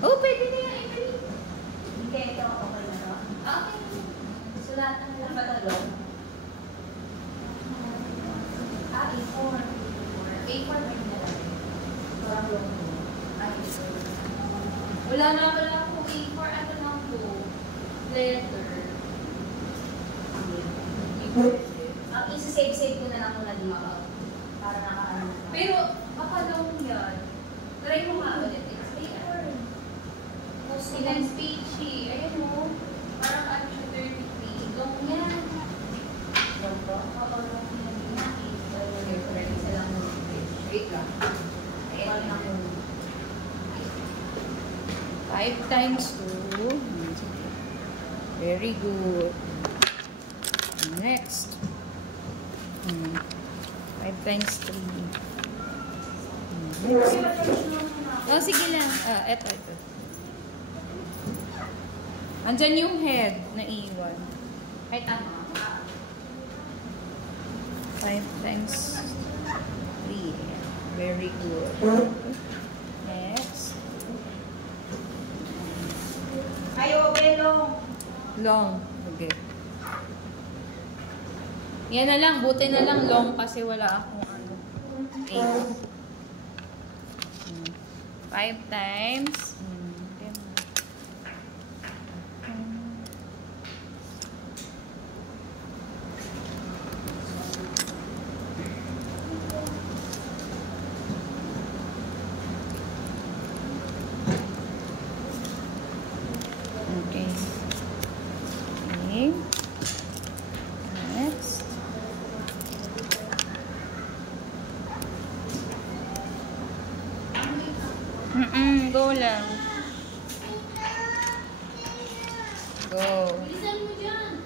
Oh, pwede na yan, Emily. Hindi kayo ito okay na to? Okay. Sulatan na lang. Patalong? A4. A4 pa yung nalagay. Parang long po. A4. Wala na pala po A4. Ano lang po? Letter. Ang isa-save-save ko na lang muna dito. Para nakaano na. Pero, baka long yan. Try mo nga ulit. It's A4. Ilan page eh. Ayan mo. Parang ano siya 33. Long yan. Long po? Oo, long yan. Isa lang mo. Wait lang. Ayan lang. 5 times 2. Very good. Next. 5 times 3. Next. Oh, sige lang. Eto. Andyan yung head na iwan. Kahit ano. 5 times 3. Very good. Next. Ayo, belong. Long. Okay. Yan na lang. Buti na lang long kasi wala akong ano. 8. 5 times. Okay. Next. Go lang. Go. Bilisan mo dyan.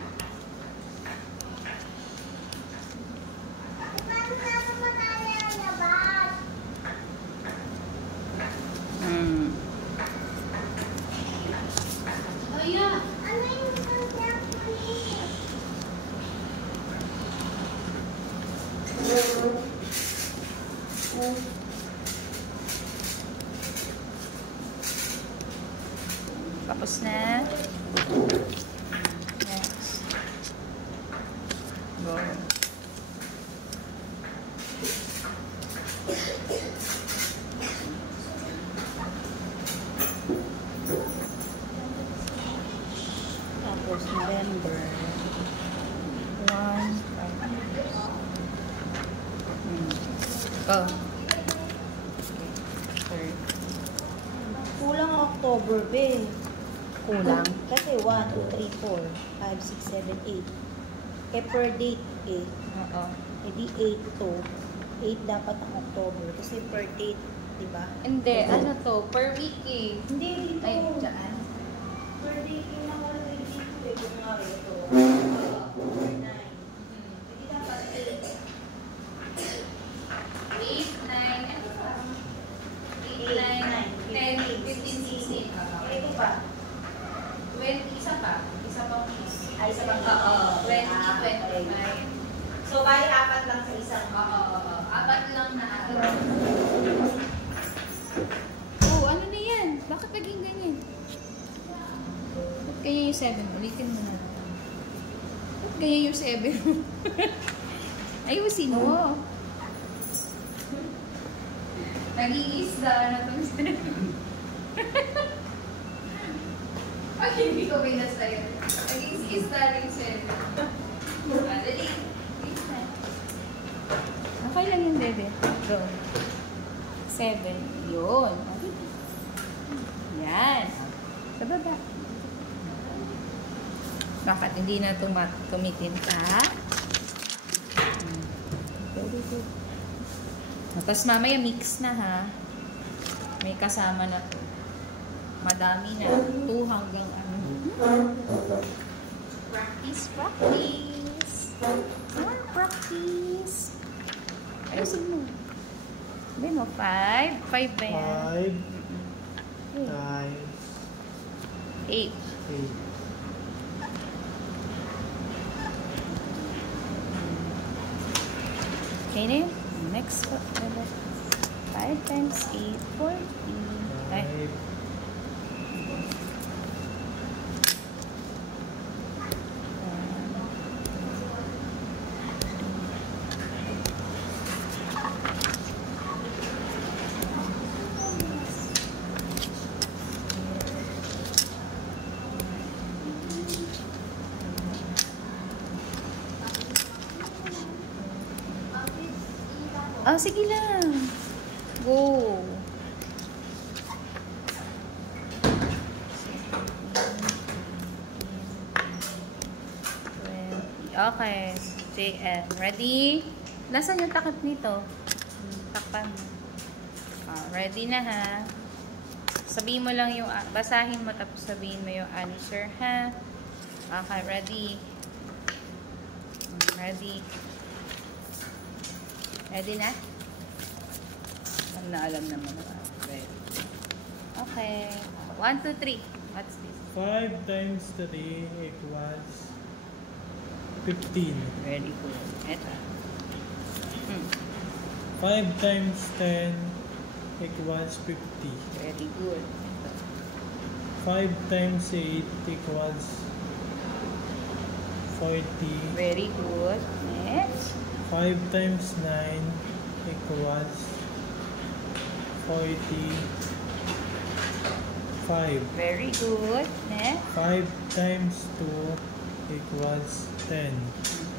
Aya. Tapos na. Next. Go. Tapos November. 1, 5. Go. Third. Kulang ang October, be. Kulang. Kasi 1, 2, 3, 4, 5, 6, 7, 8. Per date, 8. Oo. E di 8 to. 8 dapat ang October. Kasi per date, di ba? Hindi, ano to? Per week eh. Hindi, ito. Ay, dyan. Per date yung nakalagay dito. Kung nga ito. 9. Hindi dapat 8. 8, 9, ano pa? 8, 9, 10, 15, 16. Ito pa. 20, isa pa. Isa pang piece. Ay, sa bang Oo, 20, okay. 25. So, bali 4 lang sa isang. Oo. Apat lang na araw. Oh, ano na yan? Bakit naging ganyan? Ba't kaya yung 7? Ulitin mo na. Ba't kaya yung 7? Ayusin mo. Nag-iisda na itong 7. Pag hindi ko pinasaya. Nag-iisda rin 7. Dali. Okay lang yung bebe. Go. 7. Yun. Yan. Sa baba. Bakit hindi na tumitin ka? Very good. Tapos mamaya mix na ha. May kasama na to. Madami na. 2 hanggang ano. Practice. More practice. Ayusin mo. Sabi mo, 5. 5 ba yan? 5 times 8. 8. Okay na yun? Next po. 5 times 8, 40. 5 Ah, sige lang. Go. Okay. JN. Ready? Nasaan yung takip nito? Takpan mo. Ready na ha? Sabihin mo lang yung, basahin mo tapos sabihin mo yung answer ha? Okay, ready? Ready? Ready na? Alam naman. Ready. Okay. 1, 2, 3. What's this? 5 times 3 equals 15. Very good. Ito. 5 times 10 equals 50. Very good. Ito. 5 times 8 equals 40. Very good. Next. 5 times 9 equals 45. Very good. Next. 5 times 2 equals 10.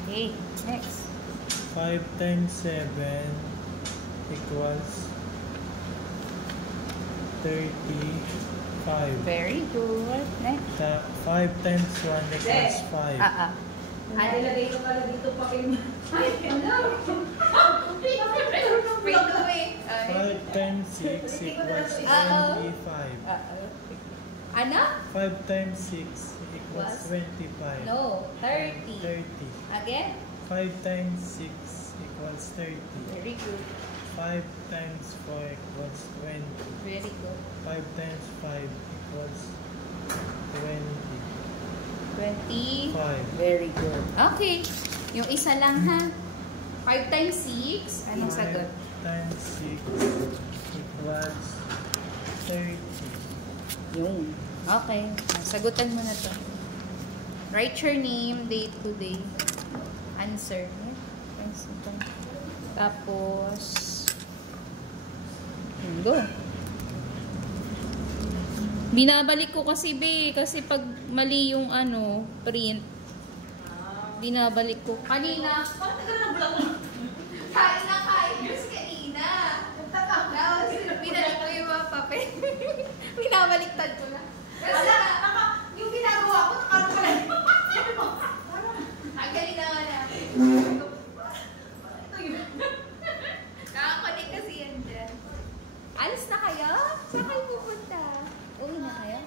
Okay. Next. 5 times 7 equals 35. Very good. Next. 5 times 1 equals 5. Nilagay ko pala dito pa kayo. Ay, ano? 5 times 6 equals 25. Ano? 5 times 6 equals 25. No. 30. 30. Again? 5 times 6 equals 30. Very good. 5 times 4 equals 20. Very good. 5 times 5 equals 20. 25. 5. Very good. Okay. Yung isa lang ha. 5 times 6. Anong sagot? 5 times 6 equals 30. Yung. Okay. Sagutan mo na to. Write your name, date, today. Answer. Tapos, go. Binabalik ko kasi, kasi pag mali yung print, binabalik ko. Kanina, Bakit tagal na bulak mo? kain na kain. Kasi kanina. Tapos, binalik ko yung mga papel. Binabaliktad ko na. Kasi Yung ginagawa ko, nakano pala. ang galing na nga namin. Ito yun. Nakakonik kasi yan dyan. Alis na kayo? Saan kayo pupunta? Uwi na kayo?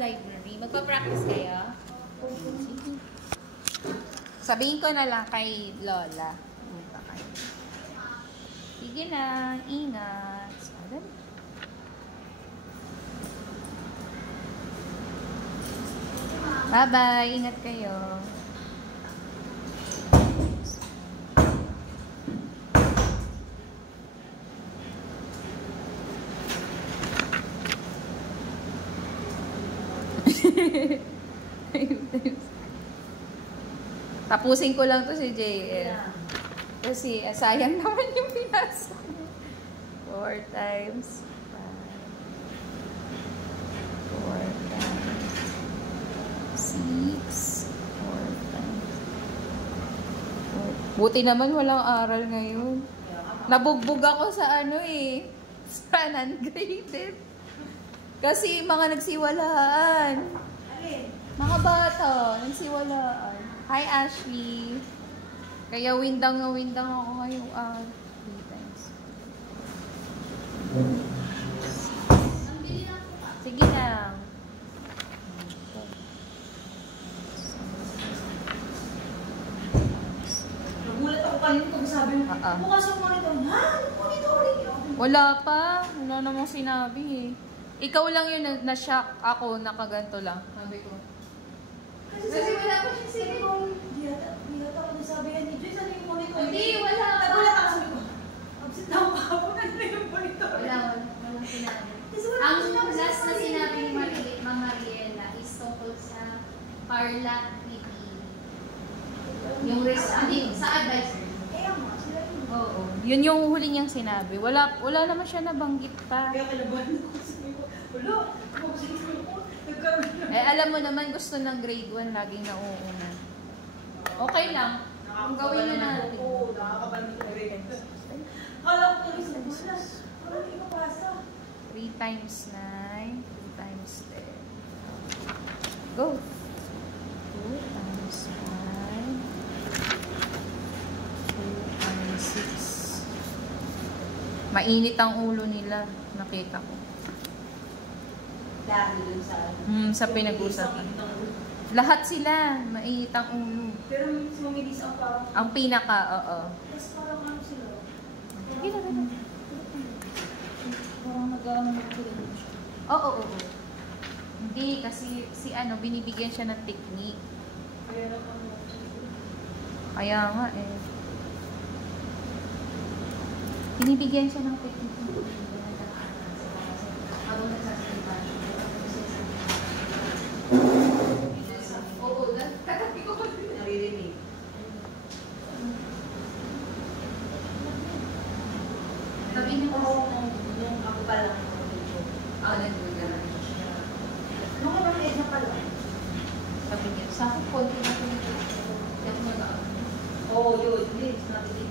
Library. Magpa-practice kayo? Sige. Sabihin ko na lang kay Lola. Punta kayo. Sige na. Ingat. Sabi. Bye-bye. Ingat kayo. Tapusin ko lang to si JL. Kasi sayang naman yung pinasa. 4 times 5. 4 times 6. 4 times 4. Buti naman walang aral ngayon. Nabugbog ako sa sa non-graded. Kasi mga nagsiwalaan. Alin? Mga bata, nagsiwalaan. Hi, Ashley. Kaya windang ako ngayong 3 times. Sige lang. Nagulat ako kanina pag sabi mo, bukas yung monitor. Ha? Monitoring yun? Wala pa. Wala namang sinabi eh. Ikaw lang yun na-shock. Ako, nakaganto lang. Sabi ko. Kasi wala pa siya sinabi. Hindi yata ako nasabi yan ni Joyce. Ano yung monitor? Hindi, wala. Nagulat ako sabi ko. Absent na ako kahapon. Ano na yung monitor? Walang sinabi. Kasi wala Ang akong sinabi last sa na sarili. sinabi ni Ma'am Mariela is tungkol sa Parla TV. Yung sa advisor. Kaya nga, sila yun. Oo. Yun yung huli niyang sinabi. Wala naman siya nabanggit pa. Kaya kalabahan ako. Sabi ko, wala. Ako sa isip ko. Nagkaroon na. Alam mo naman, gusto ng grade 1 laging nauuna. Okay lang. Kung gawin na natin. Oo, nakakabalik na rin. tuloy sa bulas. Parang hindi mapasa. 3 times 9, 2 times 10. Go! 2 times 5, 2 times 6. Mainit ang ulo nila. Nakita ko. Dahil dun sa... Sa pinag-usapan. Lahat sila. Mainit ang ulo. Pero mas mamilis ang parang... Ang pinaka, oo. Tapos parang ano sila? Gila, gila. Parang nag-ano sila. Oo, oo, oo. Hindi, kasi si ano, binibigyan siya ng technique. Kaya lang ano. Kaya nga eh. Binibigyan siya ng technique. Habang nagsasalita siya. Oo, katabi ko Naririnig. Sabi niyo ako nung ako pa lang. nag-gala siya. Nung ako na na pala. Sabi niya, sa akin, konti na ko nito. Yan mo na. Oo, yun. Hindi, sinabi din.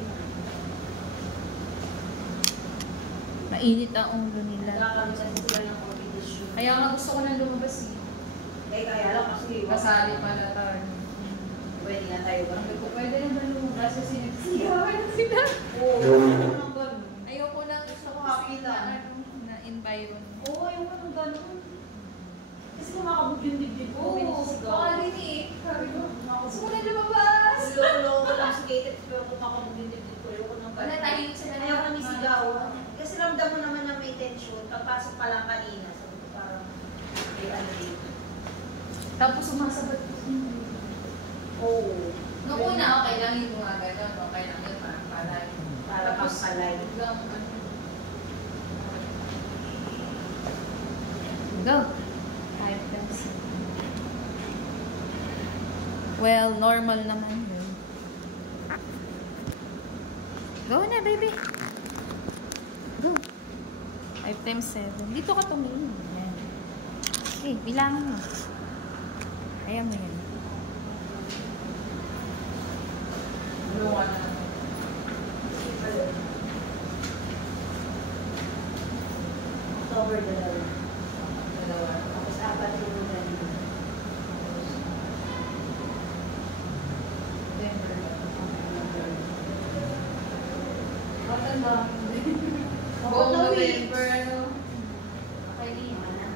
Mainit ang ulo nila. Nagkakamisan sila ng competition. Kaya nga gusto ko na lumabas eh. Kaya lang kasi. Kasali pala tayo. Pwede na tayo ba? Sabi ko, pwede naman lumabas kasi nagsigawan na sila. Oo, ano ba? Ayoko na gusto ko Happy na, lang. na environment. Oo, ayoko nang gano'n. Kasi kumakabog yung dibdib ko. baka din eh. Sabi ko, gusto ko na lumabas. Lolo ko lang sigated pero kumakabog yung dibdib ko. Ayoko nang Wala tayo sila na. Ayoko nang isigaw. Kasi ramdam mo naman na may tension. Pagpasok pa lang kanina. Sabi ko parang may ano dito. Tapos sumasabat ko. Oo. Noong una, okay lang yung mga gano'n. Okay lang yun, parang palay. Para pang palay. Biglang, Go. 5 times. Well, normal naman yun. Go na, baby. Go. 5 times 7. Dito ka tumingin. Yan. Okay, bilangin mo. Kaya mo yan. Tulungan na. October dalawa. Tapos 4 tulungan dito. Maganda. Buong November, ano? Okay, lima na.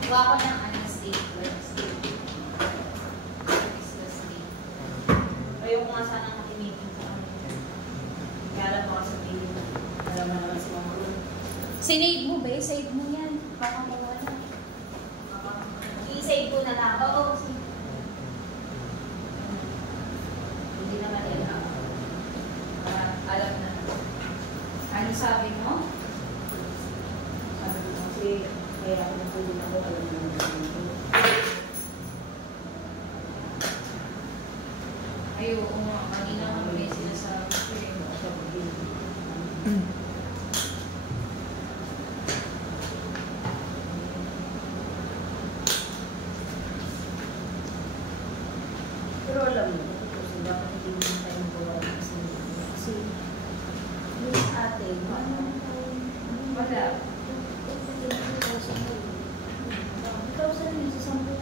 Kuha ko ng ano, stapler. Ayoko nga sana makimitin sa ano. Kaya lang baka sabihin. Alam mo naman si Mama Ron. Sinave mo ba? Save mo yan. Baka mawala. I-save ko na lang. Oo, save. Hindi naman yan ako. Alam na. Ano sabi mo? Sabi ko kasi kaya ako nagpulin ako. Alam mo naman. Ay, oo nga. Kanina nga may sinasabi ko eh. Pero alam mo, kasi bakit hindi naman tayo magawa ng sinunod? Kasi yung ate, Wala. 1,000 yun sa 10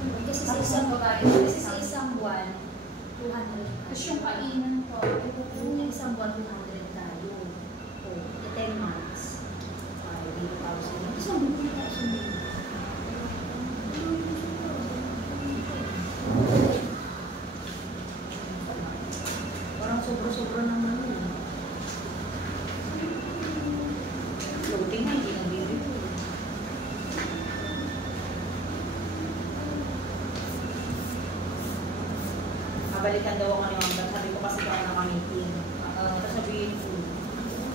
kasi sa isang buwan, 200. Kasi yung kainan ko. Yung isang buwan, 200 tayo. O, 10 months. 8,000. Isang buwan, 8,000. Parang sobra-sobra naman yun. Floating na, hindi nang bibig. Babalikan daw ako ni Mama. Sabi ko kasi baka nakamiting. Tapos sabihin ko,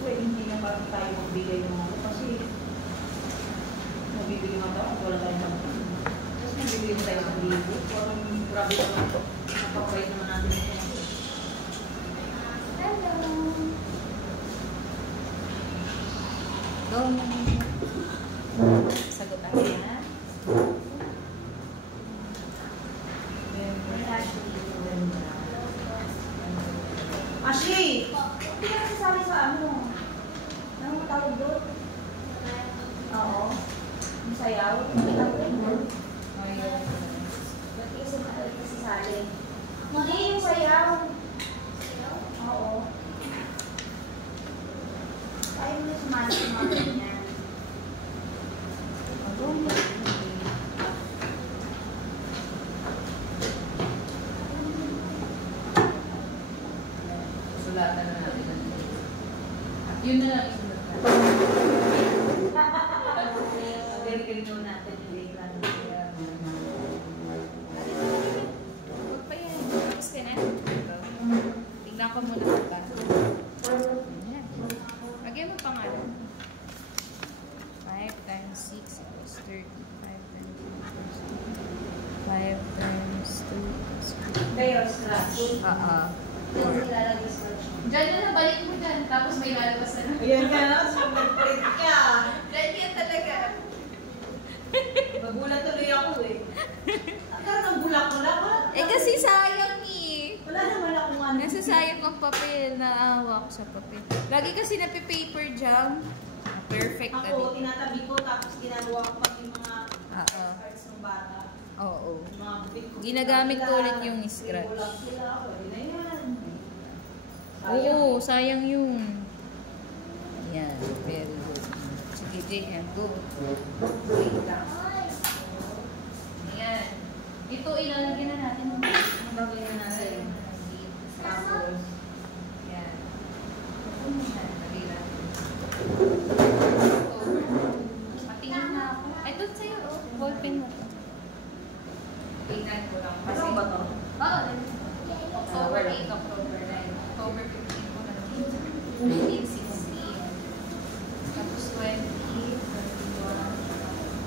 pwede hindi na parang tayo magbigay ng ako kasi magbibigay nga tayo kung wala tayong magpapalala. Tapos magbibigay na tayo ng libo. Parang grabe naman. Napakabait naman natin ito. Hello. Go. Sagutan niya. Ashley, doon? Oo. Yung sayaw. Ayun. Ba't isa na ulit si Sally? Hindi yung sayaw. Oo. Ayaw mo yung sumali yung mga ganyan. Sulatan na natin. Yun na lang isulat na. Ganito natin yung laylan. Huwag pa yan. Tapos ka na. Tignan ko muna ito ba. Ayan. Lagyan mo pangalan. 5 times 6 equals 30. 5 times 5 times 2 equals 50. Pero scratch. Oo. Yung nilalagay scratch. Diyan na na, balik mo dyan. Tapos may lalabas na. Ayan ka na, nag-print ka. Diyan yan talaga. Magulat tuloy ako eh. Akala ng bulak-bulak. Eh kasi sayang eh. Wala naman akong ano. Nasasayang ang papel. Naawa ako sa papel. Lagi kasi nape-paper jam. Perfect ka Ako, din. tinatabi ko tapos ginagawa ko pag yung mga Oo. cards ng bata. Oo. Yung mga bibig ko. Ginagamit ko ulit yung scratch. Wala sila ako. Yun na yan. Oo, sayang yun. Yan, very good. Sige, JM, go. Wait lang. Ayan. Ito, ilalagyan na natin. Ang bagay na natin. Tapos, Yan. Yan, lagay natin. Patingin na ako. Ay, doon sa'yo, oh. Ballpen mo to. Tingnan ko lang. ano ba to? Oo, October 8, October 9, October 15 ko na 1916. Tapos 20, 21.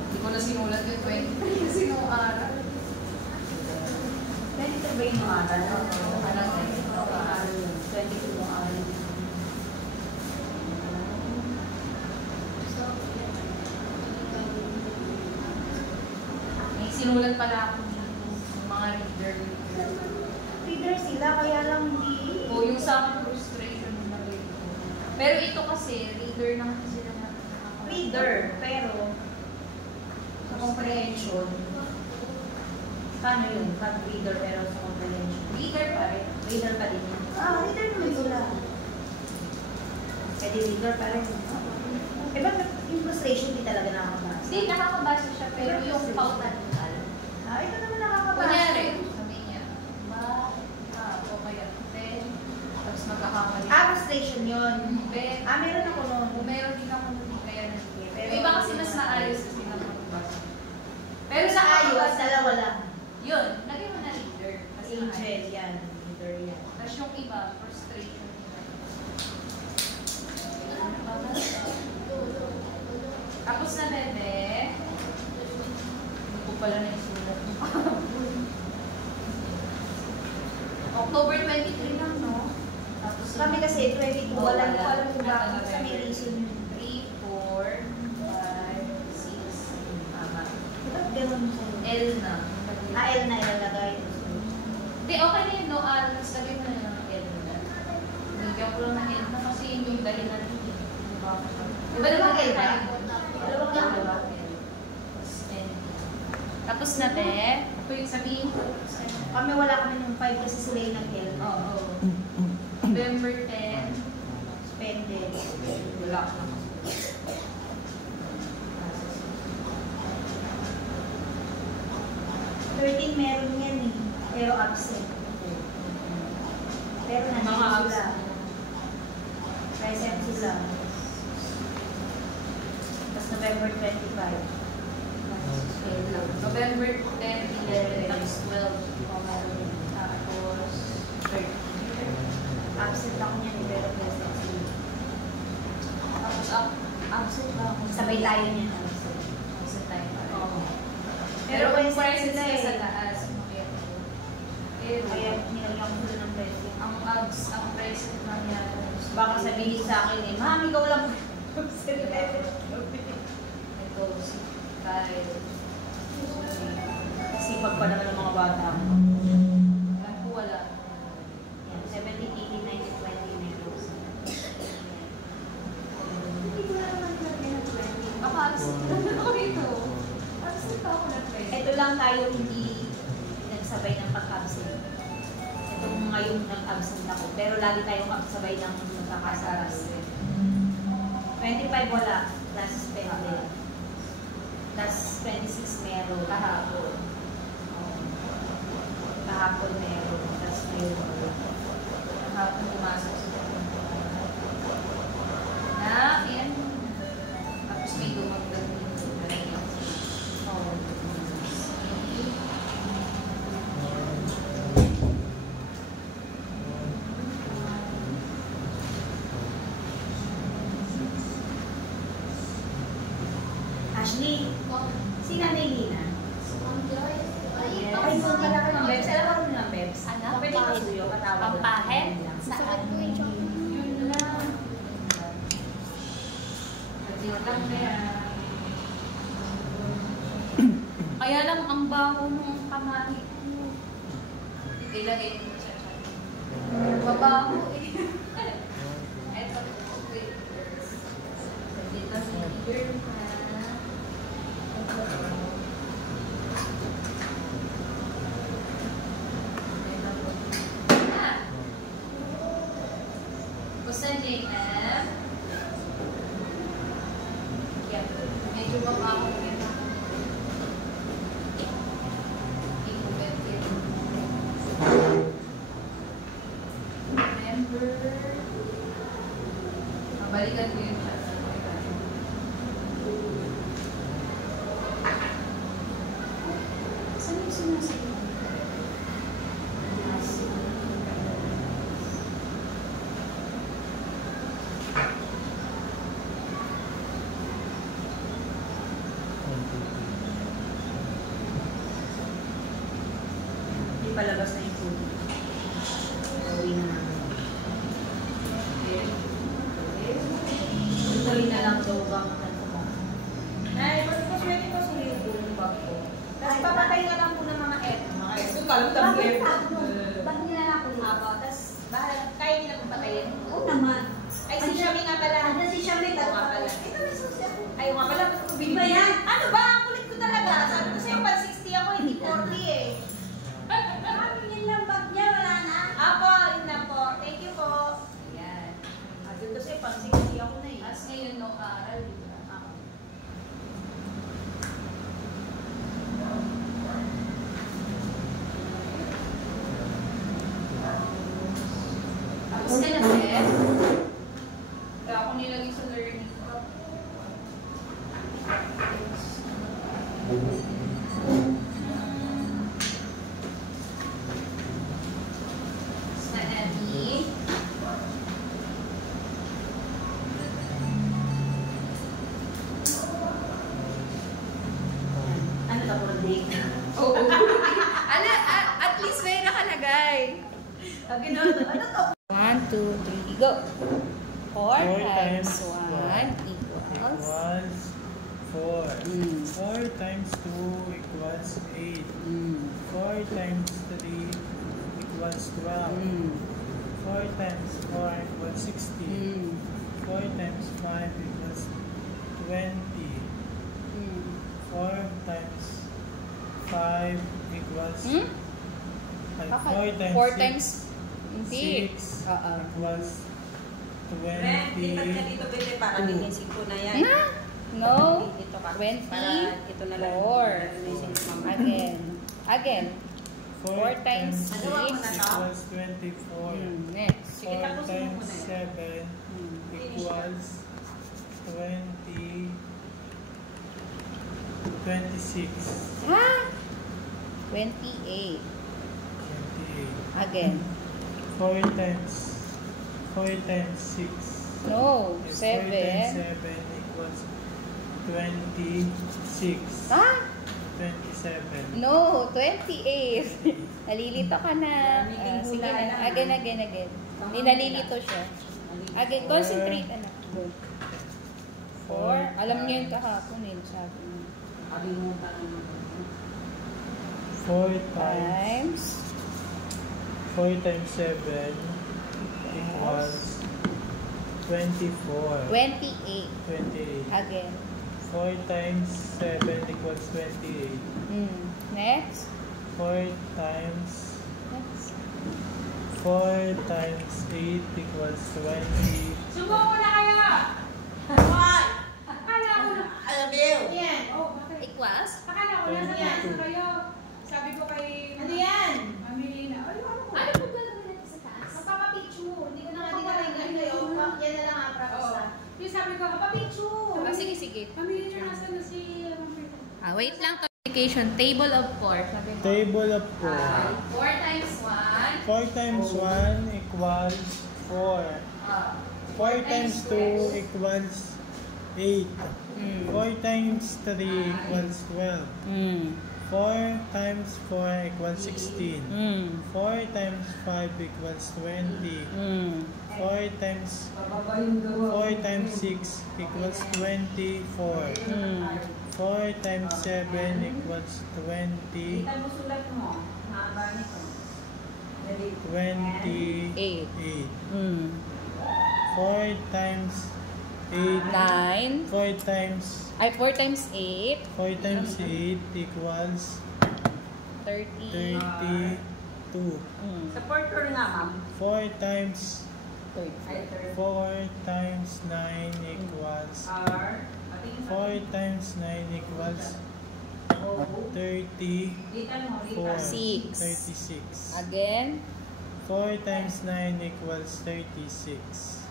Hindi ko na sinulat yung 20 kasi nung araw. Pwede ka ba yung aral? Alam na yun. Aral yun. 22 mo aral. May sinulat pala ako dito. Yung mga reader. Reader sila, kaya lang hindi. O yung sa akin frustration ng nagay ko. Pero ito kasi, reader lang kasi sila na. Reader, pero sa comprehension, paano yun? Pag reader pero sa comprehension? Reader pa rin. Reader pa din yun. Reader naman sila. Pwede reader pa rin. Eh, ba't yung frustration di talaga nakakabasa? Hindi, nakakabasa siya, pero yung pautan. Ito naman nakakabasa. Kunyari, sabi niya, o kaya 10, tapos magkakamali. Frustration yun. Ben, Meron ako nun. kung meron din ako nun, kaya nandiyan. Pero Yung iba kasi mas maayos kasi nakakabasa. Pero Sa sa ayos, ayos, dalawa lang. yun, lagay mo na reader. Kasi Angel, maayos. yan. Reader yan. Tapos yung iba, frustration nila. Tapos na, bebe. Hindi ko pala na yung sulat. October 23 lang, no? Tapos Kami kasi 22, wala ko alam kung bakit Wala. sa may reason yun. 3, 4, 5, 6. Tama. Ba't ganun sa'yo? L na. L na ilalagay. Hindi, okay na yun, no? Tapos lagay mo na lang ng L na. Bigyan ko lang ng L na kasi yun yung dahilan. Diba Dalawang L ba? tayo? Dalawang L ba? Tapos N. Tapos na, te. Ito yung sabihin ko. Kami wala kami nung 5 kasi sila yung nag-L. Oo. November 10. Suspended. Wala ka. 13 meron yan eh. Pero absent. Pero Mga nandito sila. absent. Present sila. Tapos November 25. November 10, 11, tapos 12. Tapos 13. Absent ako niyan eh, pero present sila. Tapos absent ba ako? Sabay tayo niyan. Absent tayo pa rin. Oo. Pero Pero kung present present sila sila eh. sa taas, makita ko. Pero, Kaya nilagyan ko sila ng present. ang present lang yata. Baka sabihin sa akin eh, Ma'am, ikaw lang absent. Ito, si Kyle. Sipag pa naman ng mga bata. Alam ko wala. Yan, 17, 18, 19, 20 meters. Hindi ko na naman absent ako dito. Absent ako na pwede. Ito lang tayo hindi nagsabay ng pag-absent. Itong ngayong nag-absent ako. Pero lagi tayong sabay ng magkakasaras. 25 wala. Plus 20. Plus 26 meron. Kahapon. Kahapon meron. Plus ngayon wala. Kahapon pumasok sa na, yan. Tapos may dumagdag dito. Oh. Ashley, si Nanay Lina. Ay, doon pala ka ng Bebs. Alam ako ng Bebs. Ano? Pwede ka suyo, katawag. Pampahen? Saan? Yun lang. Kaya lang ang baho nung kamay ko. Ilagay mo sa chat. Mabaho eh. Eto, wait. Dito si Peter na. Basta JM. Yeah, medyo mabaho yun. Remember. Balikan ko yung chat. Saan yung sinasabi? Hindi palabas na yung food. Uwi na namin. Tuloy na lang daw bang Nay, pwede ko sulit yung food ng bag ko. Tapos papatay na lang po ng mga egg. Mga egg. Kung kalutang egg. Bakit nila na ako Apo, tapos kaya nila kong patayin. Oo naman. Ay, si Shami nga pala. Ano si Shami? Oo nga pala. Ito may susi ako. Ay, nga pala. Ba't ko Di ba yan? Ano ba? Ang kulit ko talaga. Sabi ko sa'yo, 160 ako, hindi 40 eh. Kami yun lang bag niya, wala na. Apo, yun na po. Thank you po. Ayan. Sabi ko sa'yo, 160 ako na eh. As ngayon, no aral, di ba? Tapos ka na, Beth? Kaya ako nilagay sa learning ko. Sa Abby. Ano ka po, Dick? Oo. At least may nakalagay. Sabi na, ano to? 1, 2, 3, go. 4 Four times times 1 equals. Equals 4. Mm. 4 times 2 equals 8. 4 times 3 equals 12. Mm. 4 times 4 equals 16. 4 times 5 equals 20. 4 times 5 equals Hmm? 4 times 4 times hindi. 6 Oo. equals Lipat ka 20. dito, Bete, para linisin ko na yan. Na? No. Dito ka. 20. Para ito na lang. 4. Linisin ko mamaya. Again. Again. 4 times Nagawa mo na 6. to? Equals 24. Next. Sige, 4 tapusin mo times muna yan. 7 equals 20. 26. Ha? 28. 28. Again. 4 times 6. No. 4 times 7. 7 equals 26. Ha? 27. No. 28. Nalilito ka na. Sige hula na. lang. Again. Hindi nalilito siya. Again. Concentrate na. Go. 4. Alam niyo yun kahapon eh. Sabi niyo. Kalimutan naman. 4 times 7 equals 24. 28. 28. Again. 4 times 7 equals 28. Next. 4 times Next. 4 times 8 equals 20. Subukan mo na kayo! Hoy! Akala ko na... Alam mo. Yan. Oh, bakit? Equals? Akala ko na sa kayo. Sabi ko kay... Ano yan? Mamili na. Ano ko? Ano po gagawin natin sa taas? Magpapapicture. Hindi ko na Hindi ka rin ganito. Yan na lang ang practice Oo. na. Yung sabi ko, kapapicture. Sige, sige. Mamili na nasa na si... Wait lang. Communication. Table of 4. Sabi mo. Table of 4. 4 times 1. 4 times 1 equals 4. 4 times 2 equals 8. 4 times 3 equals 12. 4 times 4 equals 16. 4 times 5 equals 20. 4 times 4 times 6 equals 24. 4 times 7 equals 20. Kita mo sulat mo. Haba nito. 28. 4 times 8. 9. 4 times 4 times 8. 4 times 8 equals 30. 32. Support ko nga, ma'am. 4 times 30. 4 times 9 equals 4 times 9 equals 34. 6. 36. Again. 4 times 9 equals 36.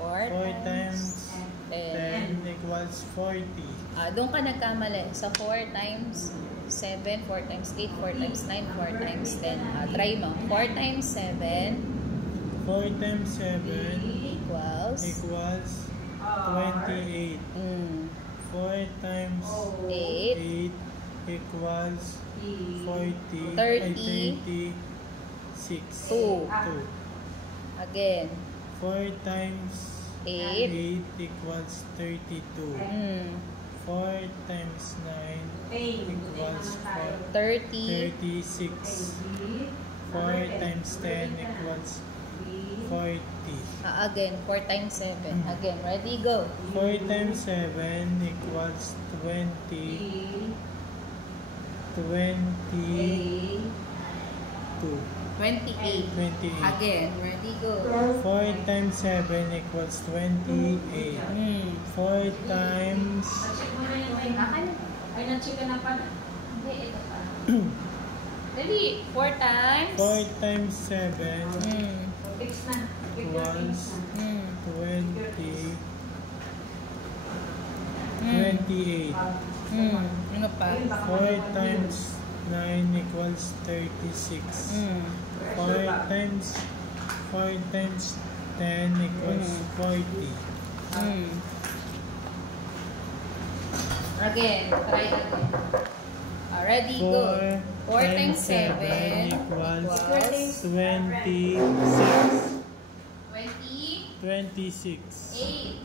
4 4 times 10. 10 equals 40. Doon ka nagkamali. Sa 4 times 7, 4 times 8, 4 times 9, 4 times 10. Try mo. 4 times 7 4 times 7 equals equals 28. 4 times 8. 8 equals 40. 30. 36. 2. 2. Again. 4 times 8. 8 equals 32. 4 times 9 equals 30. 36. 4 times 10 equals 40. Again. 4 times 7. Again. Ready? Go. 4 times 7 equals 20. 22. 28. 28. Again. Ready? Go. 4 times 7 equals 28. 4 times Ay, na-check ka na pala. Hindi, ito pa. Ready? 4 times. 4 times 7 Fix na. equals 28. Ano pa? 4 times 9 equals 36. 4 times 10 equals 40. Again. Try again. Ready? Go. 4 times 7 equals equals 26.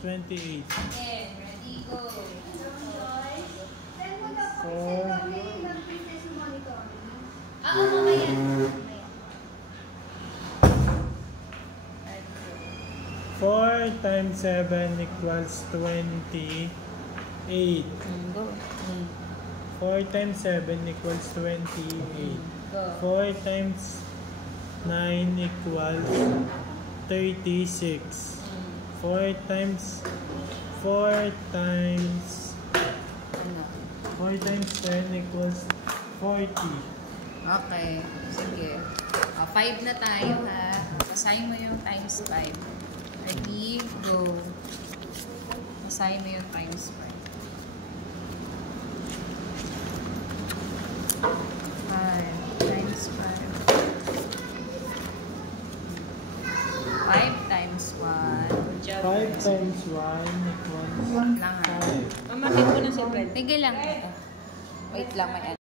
28. 28. Again. Ready? Go. Mamaya. 4 times 7 equals 28. Go. 4 times 7 equals 28. Go. 4 times 9 equals 36. 4 times 4 times 10 equals 40. Okay. Sige. 5 na tayo, ha? Basahin mo yung times 5. Ready? Go. Basahin mo yung times 5. 5 times 5. 5 times 1. 5 times 1 equals Lang, ha? 5. Mamakit ko na si Fred. Tigil lang. Wait lang, may ano.